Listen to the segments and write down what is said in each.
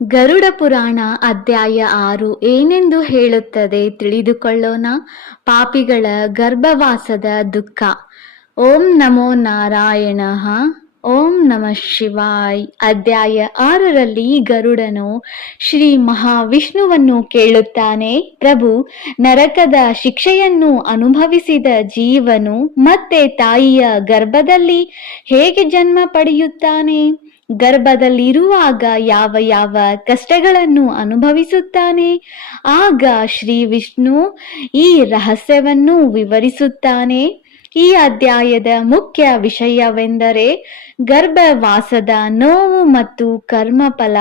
ಗರುಡ ಪುರಾಣ ಅಧ್ಯಾಯ 6 ಏನೆಂದು ಹೇಳುತ್ತದೆ ತಿಳಿದುಕೊಳ್ಳೋಣ. ಪಾಪಿಗಳ ಗರ್ಭವಾಸದ ದುಃಖ. ಓಂ ನಮೋ ನಾರಾಯಣಃ. ಓಂ ನಮಃ ಶಿವಾಯ್. ಅಧ್ಯಾಯ 6ರಲ್ಲಿ ಗರುಡನು ಶ್ರೀ ಮಹಾವಿಷ್ಣುವನ್ನು ಕೇಳುತ್ತಾನೆ, ಪ್ರಭು, ನರಕದ ಶಿಕ್ಷೆಯನ್ನು ಅನುಭವಿಸಿದ ಜೀವನು ಮತ್ತೆ ತಾಯಿಯ ಗರ್ಭದಲ್ಲಿ ಹೇಗೆ ಜನ್ಮ ಪಡೆಯುತ್ತಾನೆ? ಗರ್ಭದಲ್ಲಿರುವಾಗ ಯಾವ ಯಾವ ಕಷ್ಟಗಳನ್ನು ಅನುಭವಿಸುತ್ತಾನೆ? ಆಗ ಶ್ರೀ ವಿಷ್ಣು ಈ ರಹಸ್ಯವನ್ನು ವಿವರಿಸುತ್ತಾನೆ. ಈ ಅಧ್ಯಾಯದ ಮುಖ್ಯ ವಿಷಯವೆಂದರೆ ಗರ್ಭವಾಸದ ನೋವು ಮತ್ತು ಕರ್ಮಫಲ.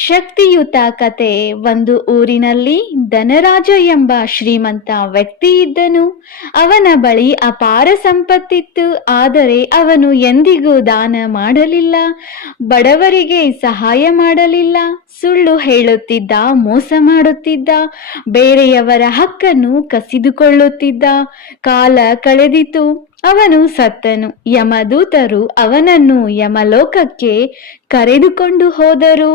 ಶಕ್ತಿಯುತ ಕತೆ. ಒಂದು ಊರಿನಲ್ಲಿ ಧನರಾಜ ಎಂಬ ಶ್ರೀಮಂತ ವ್ಯಕ್ತಿ ಇದ್ದನು. ಅವನ ಬಳಿ ಅಪಾರ ಸಂಪತ್ತಿತ್ತು. ಆದರೆ ಅವನು ಎಂದಿಗೂ ದಾನ ಮಾಡಲಿಲ್ಲ, ಬಡವರಿಗೆ ಸಹಾಯ ಮಾಡಲಿಲ್ಲ, ಸುಳ್ಳು ಹೇಳುತ್ತಿದ್ದ, ಮೋಸ ಮಾಡುತ್ತಿದ್ದ, ಬೇರೆಯವರ ಹಕ್ಕನ್ನು ಕಸಿದುಕೊಳ್ಳುತ್ತಿದ್ದ. ಕಾಲ ಕಳೆದಿತು, ಅವನು ಸತ್ತನು. ಯಮದೂತರು ಅವನನ್ನು ಯಮಲೋಕಕ್ಕೆ ಕರೆದುಕೊಂಡು ಹೋದರು.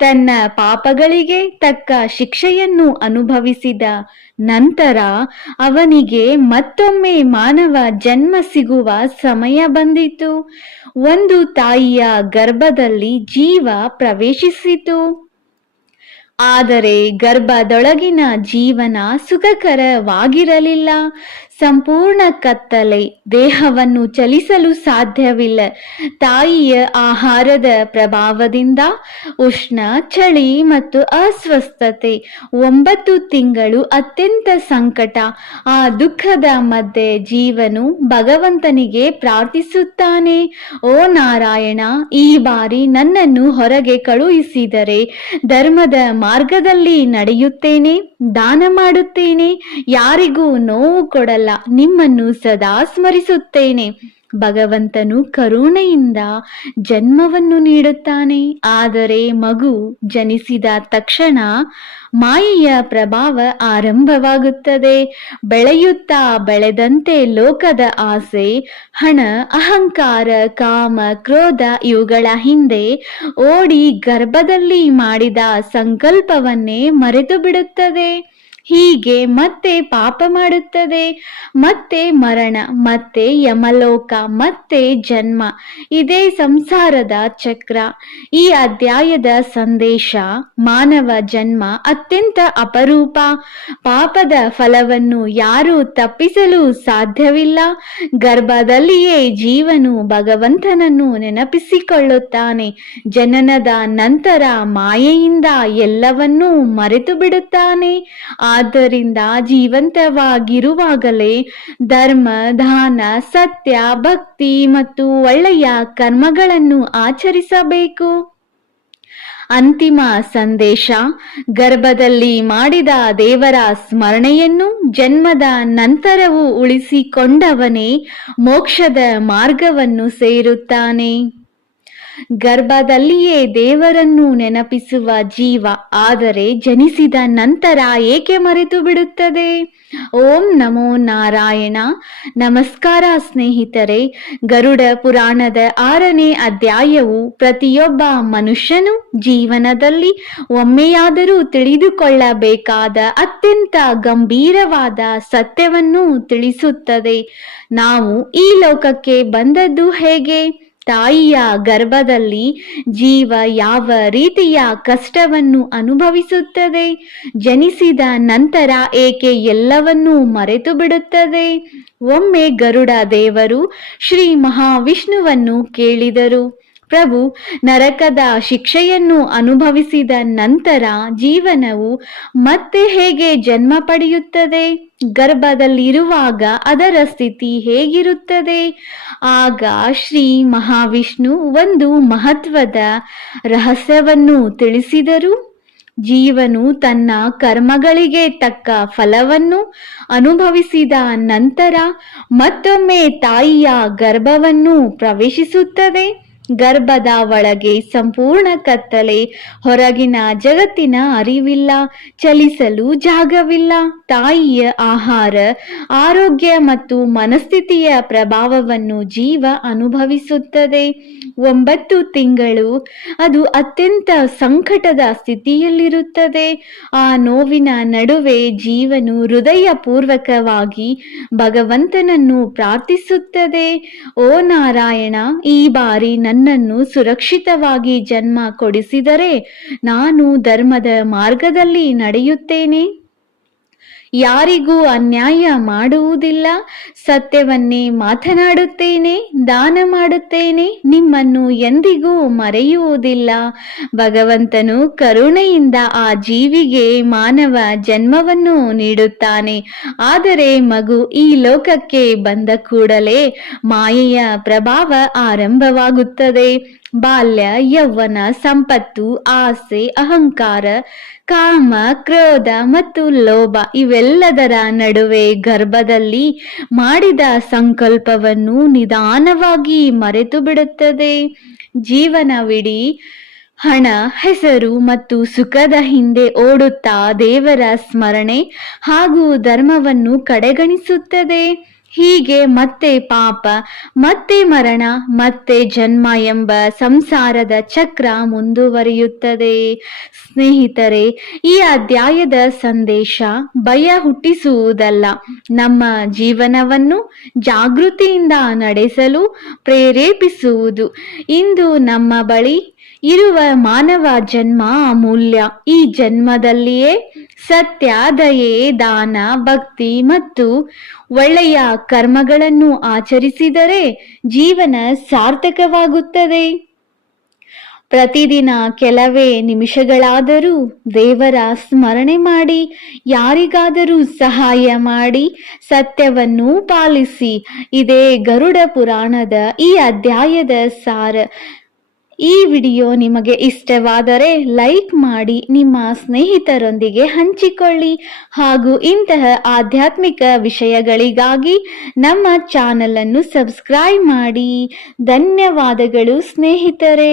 ತನ್ನ ಪಾಪಗಳಿಗೆ ತಕ್ಕ ಶಿಕ್ಷೆಯನ್ನು ಅನುಭವಿಸಿದ ನಂತರ ಅವನಿಗೆ ಮತ್ತೊಮ್ಮೆ ಮಾನವ ಜನ್ಮ ಸಿಗುವ ಸಮಯ ಬಂದಿತು. ಒಂದು ತಾಯಿಯ ಗರ್ಭದಲ್ಲಿ ಜೀವ ಪ್ರವೇಶಿಸಿತು. ಆದರೆ ಗರ್ಭದೊಳಗಿನ ಜೀವನ ಸುಖಕರವಾಗಿರಲಿಲ್ಲ. ಸಂಪೂರ್ಣ ಕತ್ತಲೆ. ದೇಹವನ್ನು ಚಲಿಸಲು ಸಾಧ್ಯವಿಲ್ಲ. ತಾಯಿಯ ಆಹಾರದ ಪ್ರಭಾವದಿಂದ ಉಷ್ಣ, ಚಳಿ ಮತ್ತು ಅಸ್ವಸ್ಥತೆ. 9 ತಿಂಗಳು ಅತ್ಯಂತ ಸಂಕಟ. ಆ ದುಃಖದ ಮಧ್ಯೆ ಜೀವನು ಭಗವಂತನಿಗೆ ಪ್ರಾರ್ಥಿಸುತ್ತಾನೆ, ಓ ನಾರಾಯಣ, ಈ ಬಾರಿ ನನ್ನನ್ನು ಹೊರಗೆ ಕಳುಹಿಸಿದರೆ ಧರ್ಮದ ಮಾರ್ಗದಲ್ಲಿ ನಡೆಯುತ್ತೇನೆ, ದಾನ ಮಾಡುತ್ತೇನೆ, ಯಾರಿಗೂ ನೋವು ಕೊಡಲ್ಲ, ನಿಮ್ಮನ್ನು ಸದಾ ಸ್ಮರಿಸುತ್ತೇನೆ. ಭಗವಂತನು ಕರುಣೆಯಿಂದ ಜನ್ಮವನ್ನು ನೀಡುತ್ತಾನೆ. ಆದರೆ ಮಗು ಜನಿಸಿದ ತಕ್ಷಣ ಮಾಯೆಯ ಪ್ರಭಾವ ಆರಂಭವಾಗುತ್ತದೆ. ಬೆಳೆಯುತ್ತಾ ಬೆಳೆದಂತೆ ಲೋಕದ ಆಸೆ, ಹಣ, ಅಹಂಕಾರ, ಕಾಮ, ಕ್ರೋಧ ಇವುಗಳ ಹಿಂದೆ ಓಡಿ ಗರ್ಭದಲ್ಲಿ ಮಾಡಿದ ಸಂಕಲ್ಪವನ್ನೇ ಮರೆತು ಬಿಡುತ್ತದೆ. ಹೀಗೆ ಮತ್ತೆ ಪಾಪ ಮಾಡುತ್ತದೆ. ಮತ್ತೆ ಮರಣ, ಮತ್ತೆ ಯಮಲೋಕ, ಮತ್ತೆ ಜನ್ಮ. ಇದೇ ಸಂಸಾರದ ಚಕ್ರ. ಈ ಅಧ್ಯಾಯದ ಸಂದೇಶ: ಮಾನವ ಜನ್ಮ ಅತ್ಯಂತ ಅಪರೂಪ. ಪಾಪದ ಫಲವನ್ನು ಯಾರೂ ತಪ್ಪಿಸಲು ಸಾಧ್ಯವಿಲ್ಲ. ಗರ್ಭದಲ್ಲಿಯೇ ಜೀವನು ಭಗವಂತನನ್ನು ನೆನಪಿಸಿಕೊಳ್ಳುತ್ತಾನೆ. ಜನನದ ನಂತರ ಮಾಯೆಯಿಂದ ಎಲ್ಲವನ್ನೂ ಮರೆತು ಬಿಡುತ್ತಾನೆ. ಆದ್ದರಿಂದ ಜೀವಂತವಾಗಿರುವಾಗಲೇ ಧರ್ಮ, ದಾನ, ಸತ್ಯ, ಭಕ್ತಿ ಮತ್ತು ಒಳ್ಳೆಯ ಕರ್ಮಗಳನ್ನು ಆಚರಿಸಬೇಕು. ಅಂತಿಮ ಸಂದೇಶ: ಗರ್ಭದಲ್ಲಿ ಮಾಡಿದ ದೇವರ ಸ್ಮರಣೆಯನ್ನು ಜನ್ಮದ ನಂತರವೂ ಉಳಿಸಿಕೊಂಡವನೇ ಮೋಕ್ಷದ ಮಾರ್ಗವನ್ನು ಸೇರುತ್ತಾನೆ. ಗರ್ಭದಲ್ಲಿಯೇ ದೇವರನ್ನು ನೆನಪಿಸುವ ಜೀವ ಆದರೆ ಜನಿಸಿದ ನಂತರ ಏಕೆ ಮರೆತು ಬಿಡುತ್ತದೆ? ಓಂ ನಮೋ ನಾರಾಯಣ. ನಮಸ್ಕಾರ ಸ್ನೇಹಿತರೆ. ಗರುಡ ಪುರಾಣದ 6ನೇ ಅಧ್ಯಾಯವು ಪ್ರತಿಯೊಬ್ಬ ಮನುಷ್ಯನು ಜೀವನದಲ್ಲಿ ಒಮ್ಮೆಯಾದರೂ ತಿಳಿದುಕೊಳ್ಳಬೇಕಾದ ಅತ್ಯಂತ ಗಂಭೀರವಾದ ಸತ್ಯವನ್ನು ತಿಳಿಸುತ್ತದೆ. ನಾವು ಈ ಲೋಕಕ್ಕೆ ಬಂದದ್ದು ಹೇಗೆ? ತಾಯಿಯ ಗರ್ಭದಲ್ಲಿ ಜೀವ ಯಾವ ರೀತಿಯ ಕಷ್ಟವನ್ನು ಅನುಭವಿಸುತ್ತದೆ? ಜನಿಸಿದ ನಂತರ ಏಕೆ ಎಲ್ಲವನ್ನೂ ಮರೆತು ಬಿಡುತ್ತದೆ? ಒಮ್ಮೆ ಗರುಡ ದೇವರು ಶ್ರೀ ಮಹಾವಿಷ್ಣುವನ್ನು ಕೇಳಿದರು, ಪ್ರಭು, ನರಕದ ಶಿಕ್ಷೆಯನ್ನು ಅನುಭವಿಸಿದ ನಂತರ ಜೀವನವು ಮತ್ತೆ ಹೇಗೆ ಜನ್ಮ ಪಡೆಯುತ್ತದೆ? ಗರ್ಭದಲ್ಲಿರುವಾಗ ಅದರ ಸ್ಥಿತಿ ಹೇಗಿರುತ್ತದೆ? ಆಗ ಶ್ರೀ ಮಹಾವಿಷ್ಣು ಒಂದು ಮಹತ್ವದ ರಹಸ್ಯವನ್ನು ತಿಳಿಸಿದರು. ಜೀವನು ತನ್ನ ಕರ್ಮಗಳಿಗೆ ತಕ್ಕ ಫಲವನ್ನು ಅನುಭವಿಸಿದ ನಂತರ ಮತ್ತೊಮ್ಮೆ ತಾಯಿಯ ಗರ್ಭವನ್ನು ಪ್ರವೇಶಿಸುತ್ತದೆ. ಗರ್ಭದ ಒಳಗೆ ಸಂಪೂರ್ಣ ಕತ್ತಲೆ, ಹೊರಗಿನ ಜಗತ್ತಿನ ಅರಿವಿಲ್ಲ, ಚಲಿಸಲು ಜಾಗವಿಲ್ಲ. ತಾಯಿಯ ಆಹಾರ, ಆರೋಗ್ಯ ಮತ್ತು ಮನಸ್ಥಿತಿಯ ಪ್ರಭಾವವನ್ನು ಜೀವ ಅನುಭವಿಸುತ್ತದೆ. 9 ತಿಂಗಳು ಅದು ಅತ್ಯಂತ ಸಂಕಟದ ಸ್ಥಿತಿಯಲ್ಲಿರುತ್ತದೆ. ಆ ನೋವಿನ ನಡುವೆ ಜೀವನು ಹೃದಯಪೂರ್ವಕವಾಗಿ ಭಗವಂತನನ್ನು ಪ್ರಾರ್ಥಿಸುತ್ತದೆ. ಓ ನಾರಾಯಣ, ಈ ಬಾರಿ ನನ್ನನ್ನು ಸುರಕ್ಷಿತವಾಗಿ ಜನ್ಮ ಕೊಡಿಸಿದರೆ ನಾನು ಧರ್ಮದ ಮಾರ್ಗದಲ್ಲಿ ನಡೆಯುತ್ತೇನೆ, ಯಾರಿಗೂ ಅನ್ಯಾಯ ಮಾಡುವುದಿಲ್ಲ, ಸತ್ಯವನ್ನೇ ಮಾತನಾಡುತ್ತೇನೆ, ದಾನ ಮಾಡುತ್ತೇನೆ, ನಿಮ್ಮನ್ನು ಎಂದಿಗೂ ಮರೆಯುವುದಿಲ್ಲ. ಭಗವಂತನು ಕರುಣೆಯಿಂದ ಆ ಜೀವಿಗೆ ಮಾನವ ಜನ್ಮವನ್ನು ನೀಡುತ್ತಾನೆ. ಆದರೆ ಮಗು ಈ ಲೋಕಕ್ಕೆ ಬಂದ ಕೂಡಲೇ ಮಾಯೆಯ ಪ್ರಭಾವ ಆರಂಭವಾಗುತ್ತದೆ. ಬಾಲ್ಯ, ಯೌವನ, ಸಂಪತ್ತು, ಆಸೆ, ಅಹಂಕಾರ, ಕಾಮ, ಕ್ರೋಧ ಮತ್ತು ಲೋಭ ಇವೆಲ್ಲದರ ನಡುವೆ ಗರ್ಭದಲ್ಲಿ ಮಾಡಿದ ಸಂಕಲ್ಪವನ್ನು ನಿಧಾನವಾಗಿ ಮರೆತು ಬಿಡುತ್ತದೆ. ಜೀವನವಿಡೀ ಹಣ, ಹೆಸರು ಮತ್ತು ಸುಖದ ಹಿಂದೆ ಓಡುತ್ತಾ ದೇವರ ಸ್ಮರಣೆ ಹಾಗೂ ಧರ್ಮವನ್ನು ಕಡೆಗಣಿಸುತ್ತದೆ. ಹೀಗೆ ಮತ್ತೆ ಪಾಪ, ಮತ್ತೆ ಮರಣ, ಮತ್ತೆ ಜನ್ಮ ಎಂಬ ಸಂಸಾರದ ಚಕ್ರ ಮುಂದುವರಿಯುತ್ತದೆ. ಸ್ನೇಹಿತರೆ, ಈ ಅಧ್ಯಾಯದ ಸಂದೇಶ ಭಯ ಹುಟ್ಟಿಸುವುದಲ್ಲ, ನಮ್ಮ ಜೀವನವನ್ನು ಜಾಗೃತಿಯಿಂದ ನಡೆಸಲು ಪ್ರೇರೇಪಿಸುವುದು. ಇಂದು ನಮ್ಮ ಬಳಿ ಇರುವ ಮಾನವ ಜನ್ಮ ಅಮೂಲ್ಯ. ಈ ಜನ್ಮದಲ್ಲಿಯೇ ಸತ್ಯ, ದಯೆ, ದಾನ, ಭಕ್ತಿ ಮತ್ತು ಒಳ್ಳೆಯ ಕರ್ಮಗಳನ್ನು ಆಚರಿಸಿದರೆ ಜೀವನ ಸಾರ್ಥಕವಾಗುತ್ತದೆ. ಪ್ರತಿದಿನ ಕೆಲವೇ ನಿಮಿಷಗಳಾದರೂ ದೇವರ ಸ್ಮರಣೆ ಮಾಡಿ, ಯಾರಿಗಾದರೂ ಸಹಾಯ ಮಾಡಿ, ಸತ್ಯವನ್ನು ಪಾಲಿಸಿ. ಇದೇ ಗರುಡ ಪುರಾಣದ ಈ ಅಧ್ಯಾಯದ ಸಾರ. ಈ ವಿಡಿಯೋ ನಿಮಗೆ ಇಷ್ಟವಾದರೆ ಲೈಕ್ ಮಾಡಿ, ನಿಮ್ಮ ಸ್ನೇಹಿತರೊಂದಿಗೆ ಹಂಚಿಕೊಳ್ಳಿ ಹಾಗೂ ಇಂತಹ ಆಧ್ಯಾತ್ಮಿಕ ವಿಷಯಗಳಿಗಾಗಿ ನಮ್ಮ ಚಾನಲ್ ಅನ್ನು ಸಬ್ಸ್ಕ್ರೈಬ್ ಮಾಡಿ. ಧನ್ಯವಾದಗಳು ಸ್ನೇಹಿತರೆ.